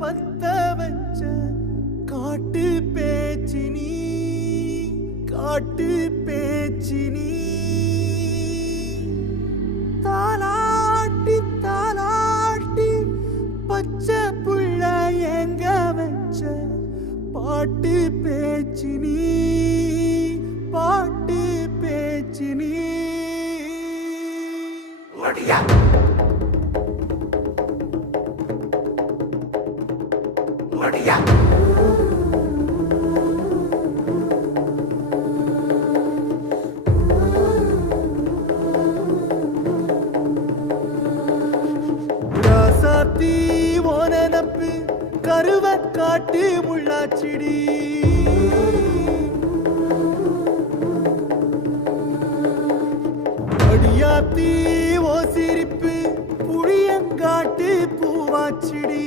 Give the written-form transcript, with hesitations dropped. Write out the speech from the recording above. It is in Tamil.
பத்த வச்ச காட்டு பேச்சினி காட்டு பேச்சினி தாலாட்டி தாலாட்டி பச்சை புள்ள எங்க வச்ச பாட்டு பேச்சினி பாட்டு பேச்சினி ஒடியா ஒடியா ராசாத்தி ஓனப்பு கருவ காட்டு முள்ளாச்சிடி அடியாத்தி ஓ சிரிப்பு புளியங்காட்டு பூவாச்சிடி